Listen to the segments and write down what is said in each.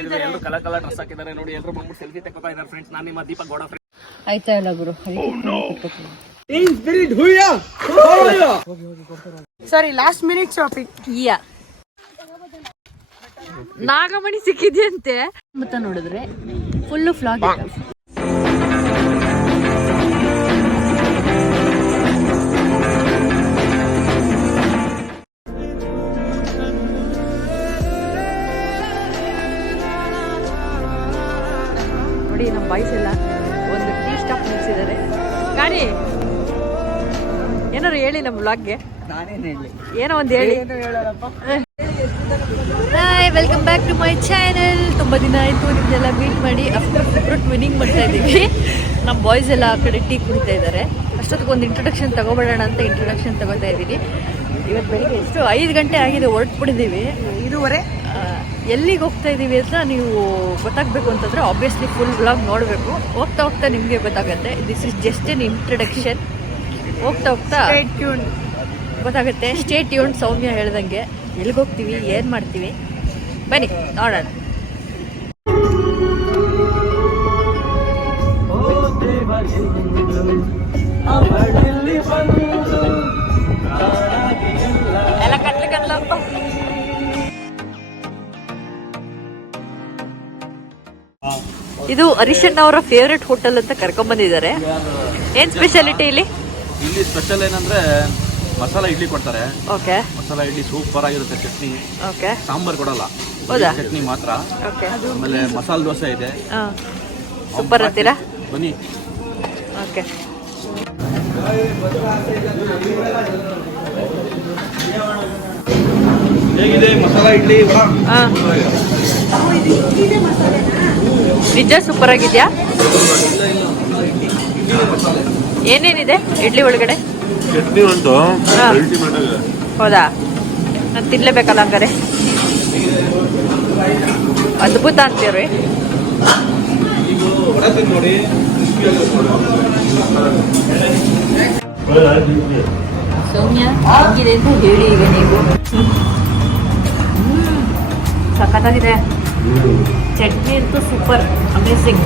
ಎಲ್ಲರೂ colour colour dress ಹಾಕಿದ್ದಾರೆ ನೋಡಿ. ಎಲ್ಲರೂ ಬಂದ್ಬಿಟ್ಟು ಸೆಲ್ಫಿ ತಗೋತಾ ಇದ್ದಾರೆ ಫ್ರೆಂಡ್ಸ್. ನಾನು ನಿಮ್ಮ ದೀಪಕ್ ಗೌಡ. ಆಯ್ತಾ ಇಲ್ಲ ಗುರು. ಸಾರಿ, ಲಾಸ್ಟ್ ಮಿನಿಟ್ ಶಾಪಿಂಗ್. ಯಾ ನಾಗಮಣಿ ಸಿಕ್ಕಿದ್ಯಂತೆ ಮತ್ತೆ ನೋಡಿದ್ರೆ ಫುಲ್ಲು ಫ್ಲಾಗ್. ನೋಡಿ ನಮ್ಮ ಬಾಯ್ಸ್ ಎಲ್ಲ ಒಂದು ಟೀ ಸ್ಟಾಪ್ ನಿಲ್ಸಿದ್ದಾರೆ. ಗಾಡಿ ಏನಾರು ಹೇಳಿ ನಮ್ಮ ವ್ಲಾಗ್ಗೆ. ಏನೋ ಒಂದು ಹೇಳಿ. Hi, welcome back to my channel. ತುಂಬ ದಿನ ಆಯಿತು ನಿಮ್ಮನ್ನೆಲ್ಲ ಮೀಟ್ ಮಾಡಿ. ಆಫ್ಟರ್ ಫ್ರೂಟ್ ವಿನಿಂಗ್ ಮಾಡ್ತಾ ಇದ್ದೀವಿ. ನಮ್ಮ ಬಾಯ್ಸ್ ಎಲ್ಲ ಆ ಕಡೆ ಟೀ ಕುಡಿತಾ ಇದ್ದಾರೆ. ಅಷ್ಟೊತ್ತಿಗೆ ಒಂದು ಇಂಟ್ರೊಡಕ್ಷನ್ ತಗೋಬೇಡೋಣ ಅಂತ ಇಂಟ್ರೊಡಕ್ಷನ್ ತಗೋತಾ ಇದ್ದೀನಿ. ಇವತ್ತು ಬೆಳಿಗ್ಗೆ ಎಷ್ಟು 5 ಗಂಟೆ ಆಗಿದೆ, ಹೊರಟ್ಬಿಟ್ಟಿದ್ದೀವಿ. ಇದುವರೆ ಎಲ್ಲಿಗೆ ಹೋಗ್ತಾ ಇದ್ದೀವಿ ಅಂತ ನೀವು ಗೊತ್ತಾಗಬೇಕು ಅಂತಂದರೆ ಆಬ್ವಿಯಸ್ಲಿ ಫುಲ್ ವ್ಲಾಗ್ ನೋಡಬೇಕು. ಹೋಗ್ತಾ ಹೋಗ್ತಾ ನಿಮಗೆ ಗೊತ್ತಾಗುತ್ತೆ. This is just N introduction. ಹೋಗ್ತಾ ಹೋಗ್ತಾ ಗೊತ್ತಾಗುತ್ತೆ. Stay tune. ಸೌಮ್ಯ ಹೇಳ್ದಂಗೆ ಎಲ್ಲಿಗೆ ಹೋಗ್ತೀವಿ, ಏನು ಮಾಡ್ತೀವಿ, ಬನ್ನಿ ನೋಡೋಣ. ಎಲ್ಲ ಕತ್ಲೆ ಕತ್ಲಪ್ಪ. ಇದು ಹರೀಶಣ್ಣ ಅವರ ಫೇವ್ರೆಟ್ ಹೋಟೆಲ್ ಅಂತ ಕರ್ಕೊಂಡ್ಬಂದಿದ್ದಾರೆ. ಏನ್ ಸ್ಪೆಷಾಲಿಟಿ ಇಲ್ಲಿ? ಇಲ್ಲಿ ಸ್ಪೆಷಲ್ ಏನಂದ್ರೆ ಮಸಾಲಾ ಇಡ್ಲಿ ಕೊಡ್ತಾರೆ. ಓಕೆ. ಮಸಾಲಾ ಇಡ್ಲಿ ಸೂಪರ್ ಆಗಿರುತ್ತೆ. ಚಟ್ನಿ, ಓಕೆ, ಸಾಂಬಾರ್ ಕೊಡಲ್ಲ, ಚಟ್ನಿ ಮಾತ್ರ. ಆಮೇಲೆ ಮಸಾಲೆ ದೋಸೆ ಇದೆ. ಸೂಪರ್ ಅಂತೀರಾ? ಬನ್ನಿ. ಓಕೆ. ಹೇಗಿದೆ ಮಸಾಲಾ ಇಡ್ಲಿ? ನಿಜ ಸೂಪರ್ ಆಗಿದ್ಯಾ? ಏನೇನಿದೆ ಇಡ್ಲಿ ಒಳಗಡೆ? ಚಟ್ನಿ ಉಂಟು. ಹೌದಾ? ನಾನು ತಿನ್ಲೇಬೇಕಲ್ಲ ಹಂಗಾರೆ. ಅದ್ಭುತ ಅಂತೀರಿ. ಸೌಮ್ಯ ಹೇಗಿದೆ ಅಂತ ಹೇಳಿ ಈಗ ನೀವು. ಸಖತ್ತಾಗಿದೆ. ಚಟ್ನಿ ಅಂತೂ super, amazing.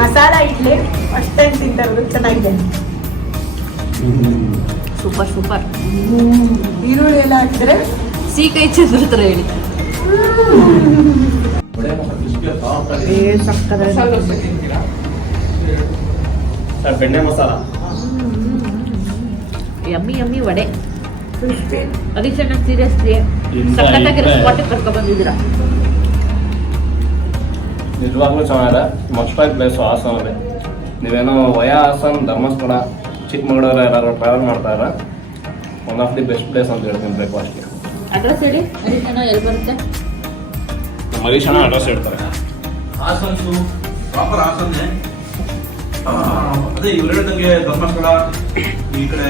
Masala idli first time ತಿಂತಾರೆ, ಚೆನ್ನಾಗಿದೆ. Super super. ಈರುಳ್ಳಿ ಎಲ್ಲ ಹಾಕಿದ್ರೆ ಕೈ ಚಂದ್ರ ಥರ ಹೇಳಿ. ಬೆಣ್ಣೆ ಮಸಾಲ, ಯಮ್ಮಿ ಯಮ್ಮಿ ವಡೆ. ಹರೀಶಣ್ಣ ಸೀರಿಯಸ್ಲಿ ಸಖತ್ತಾಗಿರೋ ಸ್ಪಾಟಿಗೆ ಕರ್ಕೊಂಡು ಬಂದಿದ್ದೀರಾ. ನಿಜವಾಗ್ಲೂ ಚೆನ್ನಾಗಿದೆ. ಮಸ್ಟ್ ಆಗಿ ಪ್ಲೇಸು ಹಾಸನಲ್ಲಿ. ನೀವೇನೋ ವಯಾ ಹಾಸನ್, ಧರ್ಮಸ್ಥಳ, ಚಿಕ್ಕಮಗಳೂರು ಯಾರು ಟ್ರಾವೆಲ್ ಮಾಡ್ತಾ ಇದ್ದಾರೆ, one of the best place ಅಂತ ಹೇಳ್ತೀನಿ ಬ್ರೇಕ್ಫಾಸ್ಟ್ಗೆ. ಅಡ್ರೆಸ್ ಹೇಳಿ ಹರೀಶಣ್ಣ, ಎಲ್ಲಿ ಬರುತ್ತೆ? ಹರೀಶಣ್ಣ ಅಡ್ರೆಸ್ ಹೇಳ್ತಾರೆ. ಹಾಸನ್ಸು ಪ್ರಾಪರ್ ಹಾಸನ್ನೇ. ಅದೇ ಇವ್ರು ಹೇಳ್ದಂಗೆ ಧರ್ಮಸ್ಥಳ, ಈ ಕಡೆ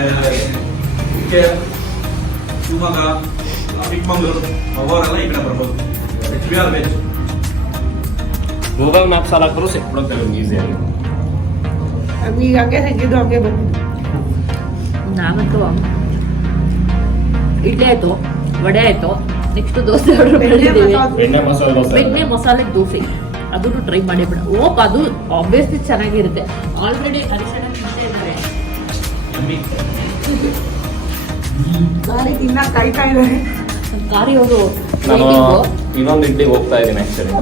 ಶಿವಮೊಗ್ಗ, ಚಿಕ್ಕಮಗಳೂರು ಅವರೆಲ್ಲ ಈ ಕಡೆ ಬರ್ಬೋದು. ವೆಜ್ ಗೂಗಲ್ ಮ್ಯಾಪ್ಸ್ ಅಲ್ಲಿ ಹಾಕಿದ್ರು ಸಿಕ್ಬಿಡುತ್ತೆ ಈಸಿಯಾಗಿ. ಈಗ ಹಂಗೆ ಸಿಕ್ಕಿದ್ದು ಹಂಗೆ ಬಂದಿದ್ದು. ನಾವಂತೂ ಇಡ್ಲಿ ಆಯ್ತು, ವಡೆ ಆಯ್ತು, ನೆಕ್ಸ್ಟ್ ದೋಸೆ ಆರ್ಡರ್ ಮಾಡಿದ್ದೀವಿ. ಬೆಣ್ಣೆ ಮಸಾಲೆ ದೋಸೆ, ಬೆಣ್ಣೆ ಮಸಾಲೆ ದೋಸೆ ಅದನ್ನು ಟ್ರೈ ಮಾಡಿಬಿಡ. ಓಪ್, ಅದು ಆಬ್ವಿಯಸ್ಲಿ ಚೆನ್ನಾಗಿರುತ್ತೆ. ಆಲ್ರೆಡಿ ಹರಿಶಣ ತಿಂತಾ ಇದ್ದಾರೆ. ಇನ್ನ ಕಾಯ್ತಾ ಇದ್ದಾರೆ ಕಾರಿ ಅವರು. ನಾನು ಇನ್ನೊಂದು ಇಡ್ಲಿಗೆ ಹೋಗ್ತಾ ಇದ್ದೀನಿ ಆಕ್ಚುಲಿ.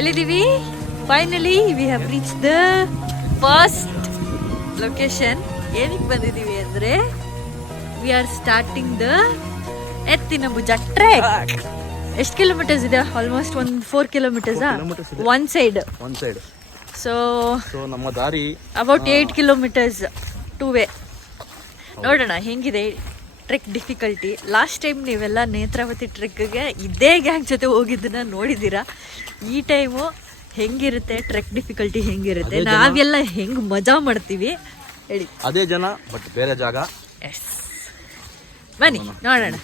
ಎಲ್ಲಿದ್ದೀವಿ? Finally we have reach the first location. ಏನಕ್ಕೆ ಬಂದಿದ್ದೀವಿ ಅಂದರೆ ವಿ ಆರ್ ಸ್ಟಾರ್ಟಿಂಗ್ ದ ಎತ್ತಿನ ಭುಜ ಟ್ರೆಕ್. ಎಷ್ಟು ಕಿಲೋಮೀಟರ್ಸ್ ಇದೆ? ಆಲ್ಮೋಸ್ಟ್ ಒಂದು 4 ಕಿಲೋಮೀಟರ್ಸಾ? 4 kilometers ಇದೆ. One side. ಸೊ ನಮ್ಮ ದಾರಿ ಅಬೌಟ್ 8 ಕಿಲೋಮೀಟರ್ಸ್ 2 ವೇ. ನೋಡೋಣ ಹೆಂಗಿದೆ ಟ್ರೆಕ್ ಡಿಫಿಕಲ್ಟಿ. ಲಾಸ್ಟ್ ಟೈಮ್ ನೀವೆಲ್ಲ ನೇತ್ರಾವತಿ ಟ್ರೆಕ್ಗೆ ಇದೇ ಗ್ಯಾಂಗ್ ಜೊತೆ ಹೋಗಿದ್ದನ್ನ ನೋಡಿದ್ದೀರಾ. ಈ ಟೈಮು ಹೆಂಗಿರುತ್ತೆ, ಟ್ರೆಕ್ ಡಿಫಿಕಲ್ಟಿ ಹೆಂಗಿರುತ್ತೆ, ನಾವೆಲ್ಲ ಹೆಂಗೆ ಮಜಾ ಮಾಡ್ತೀವಿ ಹೇಳಿ. ಅದೇ ಜನ ಬಟ್ ಬೇರೆ ಜಾಗ. ಎಸ್, ಬನ್ನಿ ನೋಡೋಣ.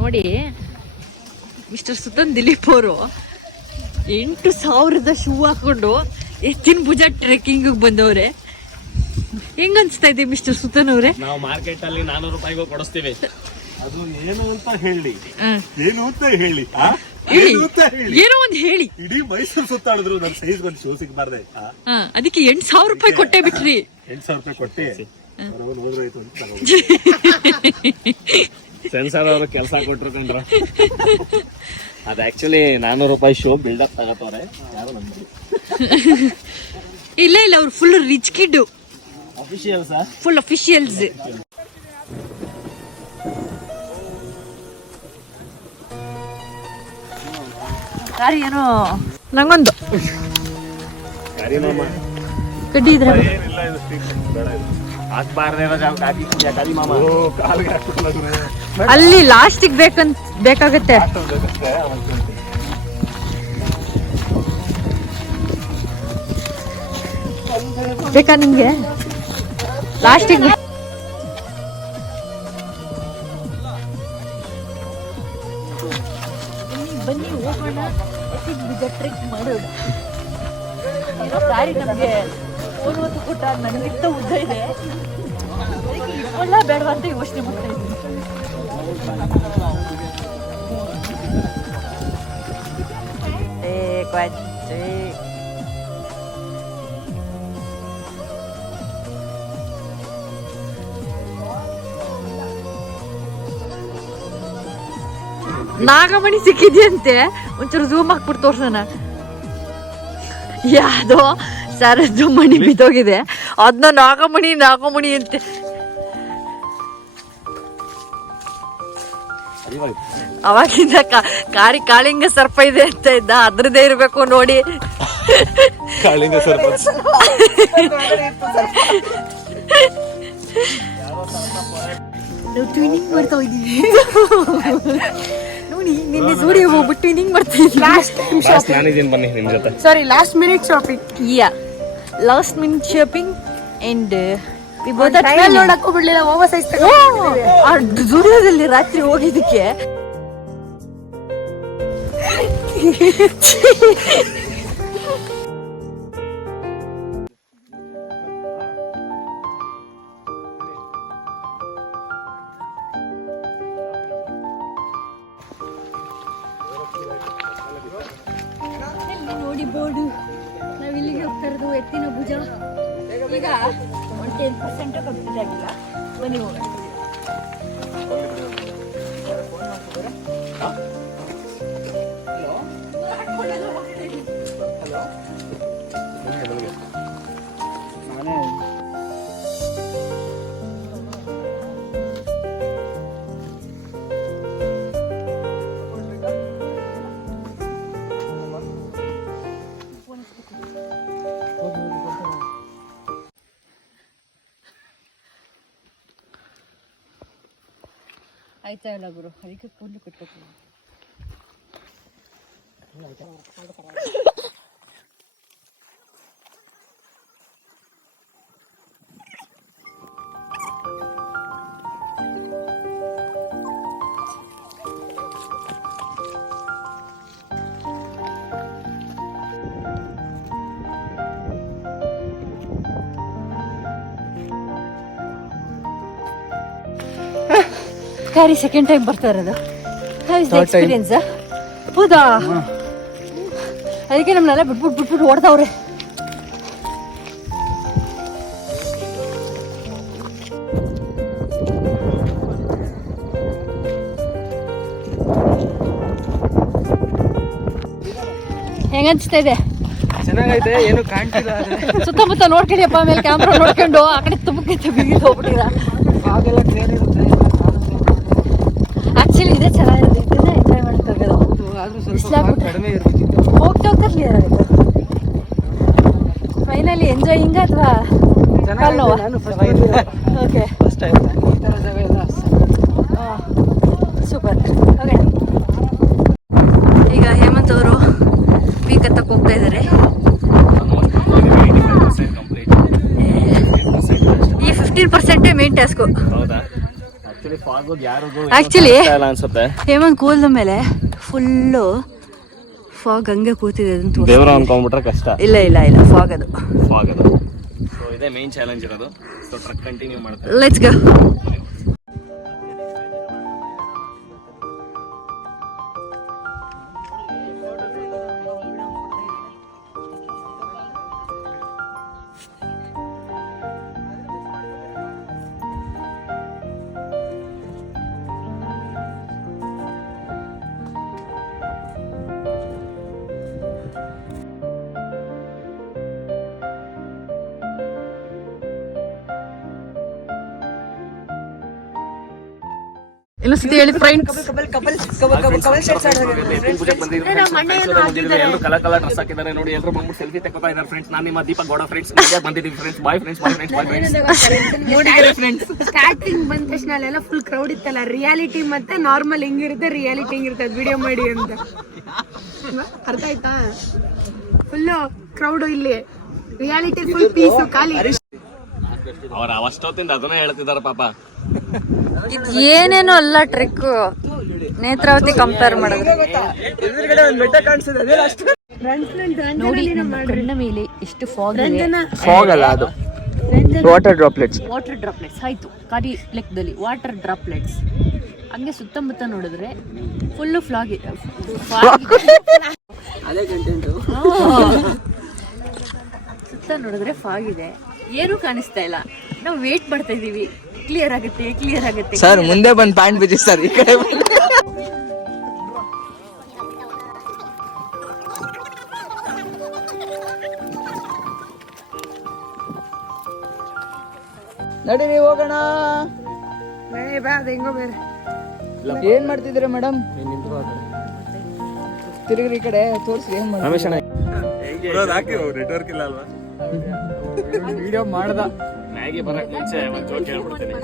ನೋಡಿ ಮಿಸ್ಟರ್ ಸುತನ್ ದಿಲೀಪ್ ಅವರು 8,000 ಶೂ ಹಾಕೊಂಡು ಎತ್ತಿನ ಭುಜ ಟ್ರೆಕ್ಕಿಂಗ್ ಬಂದವ್ರೆ. ಹೆಂಗ ಅನ್ಸ್ತಾ ಇದೆ ಮಿಸ್ಟರ್ ಸುತನ್ ಅವ್ರೆ? ನಾವು ಮಾರ್ಕೆಟ್ ಅಲ್ಲಿ 400 ರೂಪಾಯಿಗೂ ಕೊಡಿಸ್ತೀವಿ. ಅದು ಏನು ಅಂತ ಹೇಳಿ, ಏನು ಅಂತ ಹೇಳಿ, ಏನೋ ಒಂದ್ ಹೇಳಿ. ಇಡೀ ಮೈಸೂರು ಸುತ್ತಾಡಿದ್ರು ನಮ್ ಸೈಜ್ ಒಂದು ಶೋ ಸಿಗ್ಬಾರ್ದೆ. ಅದಕ್ಕೆ 8,000 ರೂಪಾಯಿ ಕೊಟ್ಟೆ ಬಿಟ್ರಿ. 8,000 ರೂಪಾಯಿ ಕೊಟ್ಟಿ ಹೋದ್ರು ಆಯ್ತು ಅಂತ ಸೆನ್ಸರ್ ಅವರು ಕೆಲಸ ಕೊಟ್ರು ಕಂಡ್ರ. ಅದು ಆಕ್ಚುಲಿ 400 ರೂಪಾಯಿ ಶೋ ಬಿಲ್ಡಪ್ ತಗೋತವ್ರೆ, ಯಾರು ನಂಬಿ. ಇಲ್ಲ ಅವ್ರು full rich kid, officials, full officials. ಏನೋ ನಂಗೊಂದು ಕಡ್ಡಿ ಇದ್ರೆ ಅಲ್ಲಿ ಲಾಸ್ಟಿಗೆ ಬೇಕಾಗತ್ತೆ. ಬೇಕಾ ನಿಮ್ಗೆ ಲಾಸ್ಟಿಗೆ? ಬನ್ನಿ ಹೋಗೋಣ, ಟ್ರೆಕ್ ಮಾಡೋಣ. ದಾರಿ ನಮಗೆ 40 ಫುಟ್ ನನಗಿಂತ ಉದ್ದ ಇದೆ. ಅದಕ್ಕೆ ಇಟ್ಕೊಳ್ಳ ಬೇಡವಾ ಅಂತ ಯೋಚನೆ ಮಾಡ್ತಾ ಇದ್ದೀನಿ. ನಾಗಮಣಿ ಸಿಕ್ಕಿದ್ಯಂತೆ, ಒಂಚೂರು ಝೂಮ್ ಹಾಕ್ಬಿಟ್ಟು ತೋರ್ಸೋಣ. ಯಾವ್ದೋ ಸರದ್ದು ಮಣಿ ಬಿದ್ದೋಗಿದೆ, ಅದನ್ನ ನಾಗಮಣಿ ಅಂತೆ. ಅವಾಗಿಂದ ಕಾಳಿಂಗ ಸರ್ಪ ಇದೆ ಅಂತ ಇದ್ದ, ಅದ್ರದ್ದೇ ಇರ್ಬೇಕು ನೋಡಿ. ಕಾಳಿಂಗ ಸರ್ಪ ನಾವು ಟ್ವಿನಿಂಗ್ ಮಾಡ್ತಾ ಇದ್ದೀವಿ ನೋಡಿ. ನಿನ್ನೆ ಜೋಡಿ ಹೋಗ್ಬಿಟ್ಟು ಟ್ವಿನಿಂಗ್ ಮಾಡ್ತಾ ಇದ್ದೀವಿ. ನಾನಿದ್ದೀನಿ ಬನ್ನಿ ನಿಮ್ ಜೊತೆ. Sorry, last minute shopping. Last minute shopping and ನೋಡಕ್ಕೂ ಬಿಡ್ಲಿಲ್ಲ, ಓವರ್ ಸೈಜ್ ಜುಡಿಯೋದಲ್ಲಿ ರಾತ್ರಿ ಹೋಗಿದ್ದಕ್ಕೆ. ನೋಡಿ ಬೋರ್ಡು, ನಾವ್ ಇಲ್ಲಿಗೆ ಹೋಗ್ತಾ ಇರೋದು ಎತ್ತಿನ ಭುಜ. ಈಗ 10% ಕಂಪ್ಲೀಟ್ ಆಗಿಲ್ಲ, ಬನ್ನಿ ಹೋಗೋಣ. ಆಯ್ತಾ ಇಲ್ಲ ಗುರು, ಅದಕ್ಕೆ ಕೂದಲು ಕಟ್ಕೋತೀನಿ. ಕ್ಯಾರಿ ಸೆಕೆಂಡ್ ಟೈಮ್ ಬರ್ತಾ ಇರೋದು. ಎಕ್ಸ್ಪೀರಿಯನ್ಸ್ ಹೌದಾ? ಅದಕ್ಕೆ ನಮ್ಮನ್ನೆಲ್ಲ ಬಿಟ್ಬಿಟ್ಟು ಓಡ್ತಾವ್ರೆ. ಹೆಂಗನ್ಸ್ತಾ ಇದೆ? ಚೆನ್ನಾಗೈತೆ, ಏನು ಕಾಣ್ತಿಲ್ಲ. ಸುತ್ತಮುತ್ತ ನೋಡ್ಕೊಂಡಿಯಪ್ಪ, ಆಮೇಲೆ ಕ್ಯಾಮ್ರಾ ನೋಡ್ಕೊಂಡು ಆ ಕಡೆ ತುಮಕಿ ಬಿಗಿದು ಹೋಗ್ಬಿಟ್ಟಿರ. ಆಕ್ಚುಲಿ ಎಂಜಾಯ್ ಹಿಂಗ ಅಥವಾ ಓಕೆ ಸೂಪರ್. ಓಕೆ, ಈಗ ಹೇಮಂತ್ ಅವರು ಪೀಕ್ ಹತ್ತಕ್ಕೆ ಹೋಗ್ತಾ ಇದ್ದಾರೆ. ಈ 15% ಮೇನ್ ಟಾಸ್ಕು. ಆಕ್ಚುಲಿ ಹೇಮಂತ್ ಕೂಲ್ದ ಮೇಲೆ ಫುಲ್ಲು ಫಾಗ್ ಹಂಗೆ ಕೂತಿದೆ. ದೇವರ ಅನ್ಕೊಂಡ್ಬಿಟ್ರೆ ಕಷ್ಟ. ಇಲ್ಲ ಫಾಗ್ ಅದು. ಸೊ ಇದೇ ಮೇನ್ ಚಾಲೆಂಜ್ ಇರೋದು. ಸೊ ಟ್ರಕ್ ಕಂಟಿನ್ಯೂ ಮಾಡ್ತಾರೆ. Let's go. ಇನ್ನೊಂದ್ಸತಿ ಹೇಳಿ ಫ್ರೆಂಡ್ಸ್. ಎಲ್ಲರೂ ಕಲರ್ ಡ್ರೆಸ್ ಹಾಕಿದ್ದಾರೆ ನೋಡಿ. ಎಲ್ಲರೂ ಬಂದ್ಬಿಟ್ಟು ಸೆಲ್ಫಿ ತಗೋತಾ ಇದ್ದಾರೆ ಫ್ರೆಂಡ್ಸ್. ನಾನು ನಿಮ್ಮ ದೀಪಕ್ ಗೌಡ ಫ್ರೆಂಡ್ಸ್ ಬಂದಿದ್ದೀವಿ ಫ್ರೆಂಡ್ಸ್. Bye friends. ಸ್ಟಾರ್ಟಿಂಗ್ ಬಂದ ತಕ್ಷಣ ಅಲ್ಲೆಲ್ಲ ಫುಲ್ ಕ್ರೌಡ್ ಇತ್ತಲ್ಲ. ರಿಯಾಲಿಟಿ ಮತ್ತೆ ನಾರ್ಮಲ್ ಹೆಂಗಿರುತ್ತೆ, ರಿಯಾಲಿಟಿ ಹೆಂಗಿರುತ್ತೆ ವಿಡಿಯೋ ಮಾಡಿ ಅಂತ ಅರ್ಥ ಆಯ್ತಾ? ಫುಲ್ ಕ್ರೌಡ್ ಇಲ್ಲಿ, ರಿಯಾಲಿಟಿ ಫುಲ್ ಪೀಸು ಖಾಲಿ. ಅವ್ರ ಅವಷ್ಟೊತ್ತಿಂದ ಅದನ್ನೇ ಹೇಳ್ತಿದ್ದಾರೆ ಪಾಪ. ಇದು ಏನೇನೋ ಅಲ್ಲ ಟ್ರೆಕ್. ನೇತ್ರಾವತಿ ಕಂಪೇರ್ ಮಾಡಿದ್ರೆ ನೋಡಿ ನಮ್ಮ ಕಣ್ಣ ಮೇಲೆ ಎಷ್ಟು ಫಾಗ್ ಇದೆ. ಫಾಗ್ ಅಲ್ಲ ಅದು, ವಾಟರ್ ಡ್ರಾಪ್ಲೆಟ್ಸ್. ಆಯ್ತು, ಕಾರಿ ಲೆಕ್ಕದಲ್ಲಿ ವಾಟರ್ ಡ್ರಾಪ್ಲೆಟ್ಸ್. ಹಂಗೆ ಸುತ್ತಮುತ್ತ ನೋಡಿದ್ರೆ ಫುಲ್ಲು ಫ್ಲಾಗ್ ಇದೆ. ಸುತ್ತ ನೋಡಿದ್ರೆ ಫಾಗ್ ಇದೆ, ಏನೂ ಕಾಣಿಸ್ತಾ ಇಲ್ಲ. ನಾವು ವೇಟ್ ಮಾಡ್ತಾ ಇದೀವಿ, ಕ್ಲಿಯರ್ ಆಗುತ್ತೆ. ಸರ್ ಮುಂದೆ ಬಂದು ಪ್ಯಾಂಟ್ ಬಿಚ್ಚಿ ಸರ್, ಈ ಕಡೆ ನಡೀರಿ ಹೋಗೋಣ. ಏನ್ ಮಾಡ್ತಿದ್ದೀರಾ ಮೇಡಮ್? ತಿರುಗ್ರಿ ಈ ಕಡೆ ತೋರಿಸಿ. ಏನ್ ಮಾಡ್ತೀರಾ? ನೆಟ್ವರ್ಕ್ ಇಲ್ಲ ಅಲ್ವಾ? ವಿಡಿಯೋ ಮಾಡ್ದ ಮ್ಯಾಗಿ ಬರಕ್ ಮುಂಚೆ ಒಂದು ಜೋಕ್ ಹೇಳ್ಬಿಡ್ತೀನಿ.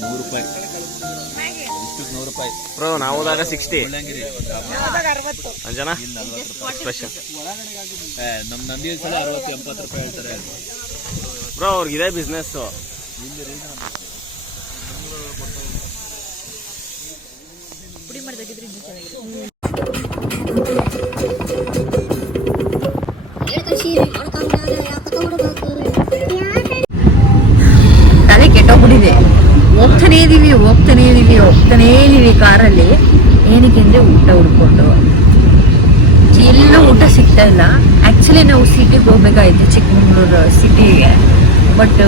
100 ರೂಪಾಯಿ ಇಷ್ಟು 100 ರೂಪಾಯಿ ಬ್ರೋ. ನಾವು ಹೋದಾಗ 60, ಅಂಜನಾ ಸ್ಪೆಷಲ್. ನಮ್ಮ ನಂದಿ ಸಲ 60-80 ರೂಪಾಯಿ ಹೇಳ್ತಾರೆ ಬ್ರೋ. ಅವ್ರಿಗೆ ಇದೇ ಬಿಸ್ನೆಸ್. ಪುಡಿ ಮಾಡಿದಾಗಿದ್ರೆ ಇನ್ನೂ ಚೆನ್ನಾಗಿರುತ್ತೆ. ತಲೆ ಕೆಟ್ಟೋಗ್ಬಿಟ್ಟಿದೆ. ಹೋಗ್ತಾನೇ ಇದೀವಿ ಕಾರಲ್ಲಿ. ಏನಕ್ಕೆ ಅಂದ್ರೆ ಊಟ ಹುಡ್ಕೊಂಡು ಎಲ್ಲೂ ಊಟ ಸಿಗ್ತಾ ಇಲ್ಲ. ಆಕ್ಚುಲಿ ನಾವು ಸಿಟಿಗೆ ಹೋಗ್ಬೇಕಾಯ್ತು, ಚಿಕ್ಕಮಂಗ್ಳೂರು ಸಿಟಿಗೆ. ಬಟ್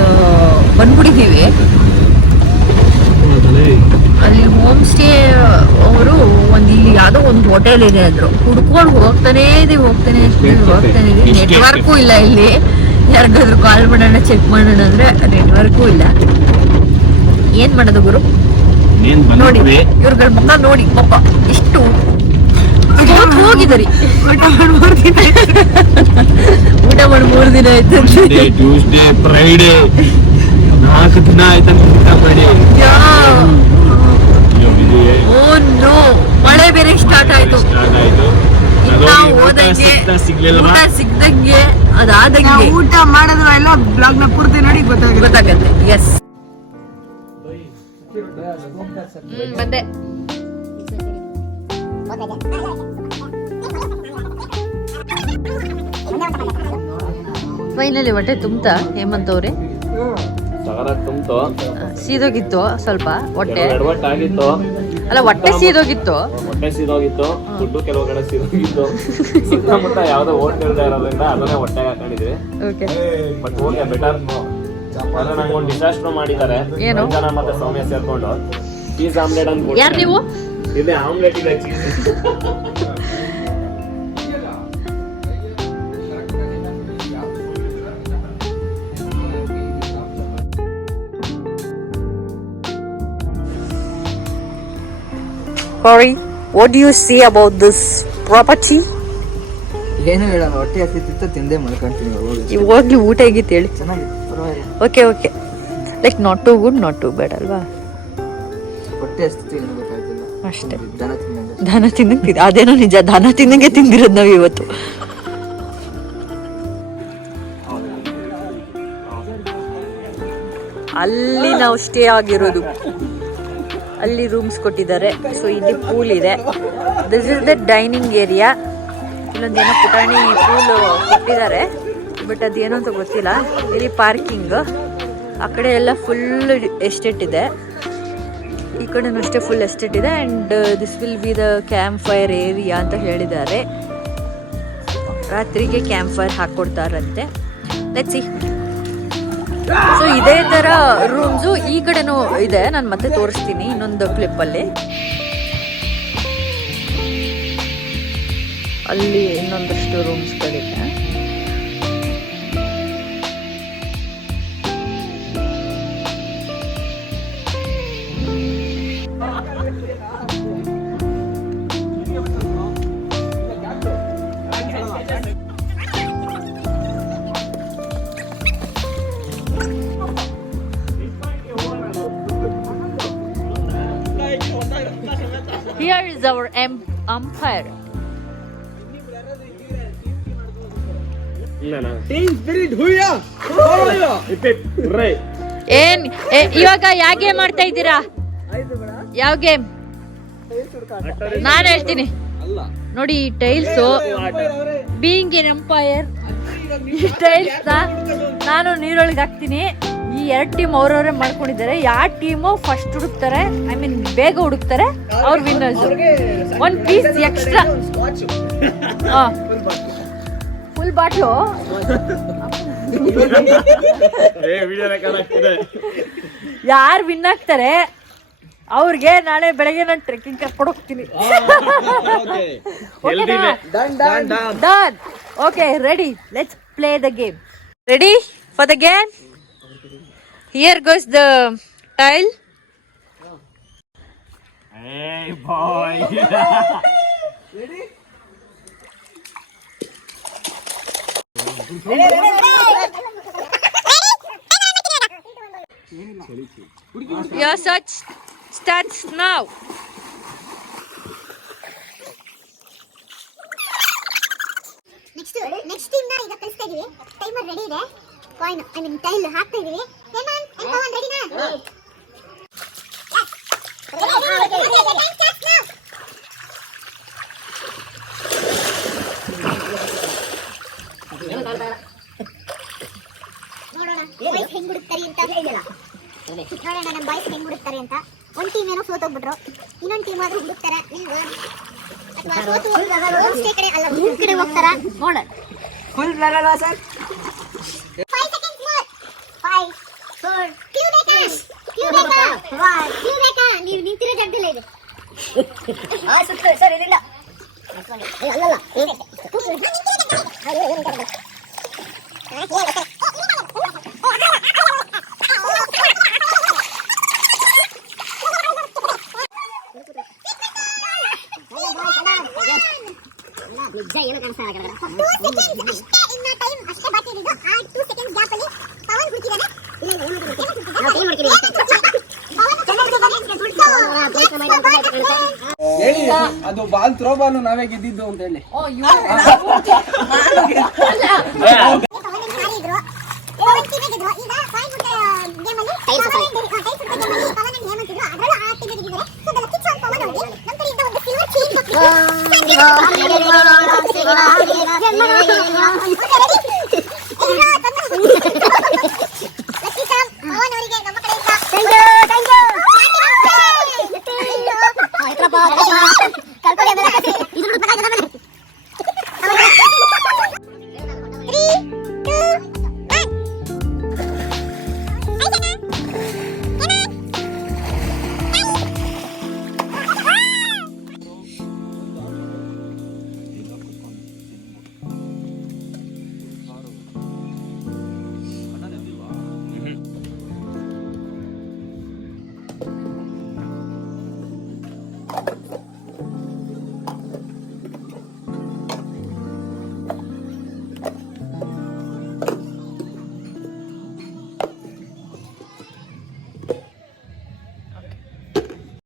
ಬಂದ್ಬಿಟ್ಟಿದ್ದೀವಿ. ಅಲ್ಲಿ ಹೋಮ್ ಸ್ಟೇ ಅವರು ಇಲ್ಲಿ ಯಾವುದೋ ಒಂದು ಹೋಟೆಲ್ ಇದೆ ಅಂದ್ರು. ಹುಡ್ಕೊಂಡು ಹೋಗ್ತಾನೆ ಇದೀವಿ. ನೆಟ್ವರ್ಕು ಇಲ್ಲ ಇಲ್ಲಿ. ಯಾರಿಗಾದ್ರು ಕಾಲ್ ಮಾಡೋಣ, ಚೆಕ್ ಮಾಡೋಣ ಅಂದ್ರೆ ನೆಟ್ವರ್ಕು ಇಲ್ಲ. ಏನ್ ಮಾಡೋದು ಗುರು? ನೋಡಿ ಇವ್ರಗಳ ಮುಖ ನೋಡಿ ಪಾಪ ಎಷ್ಟು ಹೋಗಿದ್ರಿ. ಊಟ ಮಾಡಿ 3 ದಿನ ಆಯ್ತು. ಟ್ಯೂಸ್ಡೇ ಫ್ರೈಡೇ 4 ದಿನ ಆಯ್ತು ಊಟ ಮಾಡಿ. ಓ ನೋ, ಮಳೆ ಬೇರೆ ಸ್ಟಾರ್ಟ್ ಆಯ್ತು. ಹೋದಂಗೆ ಊಟ ಸಿಗ್ದಂಗೆ ಅದಾದಂಗೆ ಊಟ ಮಾಡಿದ್ರು ಎಲ್ಲ ಬ್ಲಾಗ್ ನ ಪೂರ್ತಿ ನೋಡಿ ಗೊತ್ತಾಗತ್ತೆ. ಎಸ್, ಬಂದೆ. ಫೈನಲಿ ಹೊಟ್ಟೆ ತುಂಬ್ತಾ ಹೇಮಂತ್ ಅವ್ರೆ? ತುಂಬ್ತು, ಸೀದೋಗಿತ್ತು ಸ್ವಲ್ಪ ಹೊಟ್ಟೆ. ಆಗಿತ್ತು ಅಲ್ಲ, ಹೊಟ್ಟೆ ಸೀದೋಗಿತ್ತು. ದುಡ್ಡು ಕೆಲವು ಕಡೆ ಸೀದೋಗಿತ್ತು. ಸುತ್ತಮುತ್ತ ಯಾವ್ದೋ ಹೋಟೆಲ್ ಇರೋದ್ರಿಂದ ಅದನ್ನೇ ಹೊಟ್ಟೆಗೆ ಹಾಕೊಂಡಿದ್ವಿ. ಬಟ್ ಹೋಗಿ ಬೆಟರ್. ನಂಗೊಂದು ಡಿಸಾಸ್ಟರ್ ಮಾಡಿದ್ದಾರೆ. ಏನು? ಮತ್ತೆ ಸೌಮ್ಯ ಸೇರ್ಕೊಂಡು ಚೀಸ್ ಆಮ್ಲೆಟ್ ಅಂತ. ಯಾರು ನೀವು? ಇದೆ ಆಮ್ಲೆಟ್ ಇದೆ, cheese. Corey, what do you say about this property? ಏನು ಹೇಳಲ್ಲ, ಹೊಟ್ಟೆ ಹಸಿತಿತ್ತು ತಿಂದೆ ಮಾಡ್ಕೊಂತೀನಿ. ಹೋಗ್ಲಿ ಊಟ ಹೇಗಿತ್ತು ಹೇಳಿ. ಚೆನ್ನಾಗಿತ್ತು, ಪರವಾಗಿಲ್ಲ. Okay like not too good not too bad ಅಲ್ವಾ? ಹೊಟ್ಟೆ ಹಸಿತಿತ್ತು, ಏನು ಗೊತ್ತಾಗ್ತಿಲ್ಲ ಅಷ್ಟೇ. ದನ ತಿನ್ನಂಗೆ. ದನ ತಿನ್ನಂಗೆ ಅದೇನೋ ನಿಜ, ದನ ತಿನ್ನಂಗೆ ತಿಂದಿರೋದು ನಾವು ಇವತ್ತು. ಅಲ್ಲಿ ನಾವು ಸ್ಟೇ ಆಗಿರೋದು, ಅಲ್ಲಿ ರೂಮ್ಸ್ ಕೊಟ್ಟಿದ್ದಾರೆ. ಸೊ ಇಲ್ಲಿ ಪೂಲ್ ಇದೆ. This is the dining area. ಇಲ್ಲೊಂದೇನೋ ಪುಟಾಣಿ ಪೂಲ್ ಕೊಟ್ಟಿದ್ದಾರೆ, ಬಟ್ ಅದೇನೋ ಅಂತ ಗೊತ್ತಿಲ್ಲ. ಇಲ್ಲಿ ಪಾರ್ಕಿಂಗ್, ಆ ಕಡೆ ಎಲ್ಲ ಫುಲ್ ಎಸ್ಟೇಟ್ ಇದೆ, ಈ ಕಡೆನೂ ಅಷ್ಟೇ ಫುಲ್ ಎಸ್ಟೇಟ್ ಇದೆ. And this will be the campfire area ಅಂತ ಹೇಳಿದ್ದಾರೆ. ರಾತ್ರಿಗೆ ಕ್ಯಾಂಪ್ ಫೈರ್ ಹಾಕ್ಕೊಡ್ತಾರಂತೆ. Let's see. ಸೊ ಇದೇ ತರ ರೂಮ್ಸು ಈ ಕಡೆನೂ ಇದೆ, ನಾನು ಮತ್ತೆ ತೋರಿಸ್ತೀನಿ ಇನ್ನೊಂದು ಕ್ಲಿಪ್ಪಲ್ಲಿ. ಅಲ್ಲಿ ಇನ್ನೊಂದಷ್ಟು ರೂಮ್ಸ್ಗಳಿದೆ. Here is our umpire. ಇವಾಗ ಯಾವ ಗೇಮ್ ಆಡ್ತಾ ಇದ್ದೀರಾ? ಯಾವ ಗೇಮ್? ನಾನು ಹೇಳ್ತೀನಿ ನೋಡಿ. ಈ ಟೈಲ್ಸ್ ಬೀಯಿಂಗ್ ಎನ್ ಎಂಪೈರ್, ಈ ಟೈಲ್ಸ್ ನಾನು ನೀರೊಳಗೆ ಹಾಕ್ತೀನಿ. ಈ 2 ಟೀಮ್ ಅವ್ರವ್ರೆ ಮಾಡ್ಕೊಂಡಿದ್ದಾರೆ. ಯಾವ ಟೀಮು ಫಸ್ಟ್ ಹುಡುಕ್ತಾರೆ, ಐ ಮೀನ್ ಬೇಗ ಹುಡುಕ್ತಾರೆ, ಅವ್ರ winners. 1 piece extra. Full bottle ಯಾರು ವಿನ್ ಆಗ್ತಾರೆ ಅವ್ರಿಗೆ ನಾಳೆ ಬೆಳಗ್ಗೆ ನಾನು ಟ್ರೆಕ್ಕಿಂಗ್ ಕರ್ಕೊಂಡು ಹೋಗ್ತೀನಿ. Done. Okay, ready, let's play the game. Ready for the game? Here goes the tile. Hey boy. Ready? Your search starts now. Next team ನ ಈಗ ಕಳಿಸ್ತಾ ಇದೀವಿ. ಟೈಮರ್ ರೆಡಿ ಇದೆ. ಕಾಯಿನ್ ಐ ಮೀನ್ ಟೈಲ್ ಹಾಕ್ತಾ ಇದೀವಿ. Hemen and Pavan ರೆಡಿನಾ? ನೋಡೋಣ boys ಹೆಂಗ್ ಹುಡುಕ್ತಾರೆ ಅಂತ. ನೋಡೋಣ ನಮ್ಮ ಬಾಯ್ಸ್ ಹೆಂಗ್ ಹುಡುಕ್ತಾರೆ ಅಂತ. ಒಂದು ಟೀಮ್ ಏನೋ ಸೋತೋಗ್ಬಿಟ್ರು, ಇನ್ನೊಂದು ಟೀಮ್ ಆದ್ರೂ ಹುಡುಕ್ತಾರೆ ಇಲ್ವಾ? ಅಥವಾ ಸೋತು ಹೋಮ್ ಸ್ಟೇ ಕಡೆ ಅಲ್ಲ ರೂಮ್ ಕಡೆ ಹೋಗ್ತಾರಾ? ನೋಡೋಣ. ಫುಲ್ ಬರಲ್ಲ ಸರ್. 5 seconds more. 5 4 ಕ್ಲೂ ಬೇಕಾ? ಕ್ಲೂ ಬೇಕಾ? ನೀವು ನಿಂತಿರೋ ಜಾಗದಲ್ಲೇ ಇದೆ. ಸರ್ ಇದಿಲ್ಲ. ಅಲ್ಲಲ್ಲ ಏನು ಕಾಣಿಸ್ತಾ ಇಲ್ಲ. 2 seconds ಅಷ್ಟೇ ಇನ್ನ ಟೈಮ್ ಅಷ್ಟೇ ಬಾಕಿ ಇದೆ. ಆ 2 seconds ಗ್ಯಾಪ್ ಅಲ್ಲಿ ಪವನ್ ಹುಡುಕಿದಾನೆ. ಇಲ್ಲ ನಾವು ಟೈಮ್ ಮಾಡ್ತೀವಿ. ಹೇಳಿ ಅದು ಬಾಲ್ ಥ್ರೋ ಬಾಲ್ ನಾವೇ ಗೆದ್ದಿದ್ದು ಅಂತ ಹೇಳಿ. Thank you.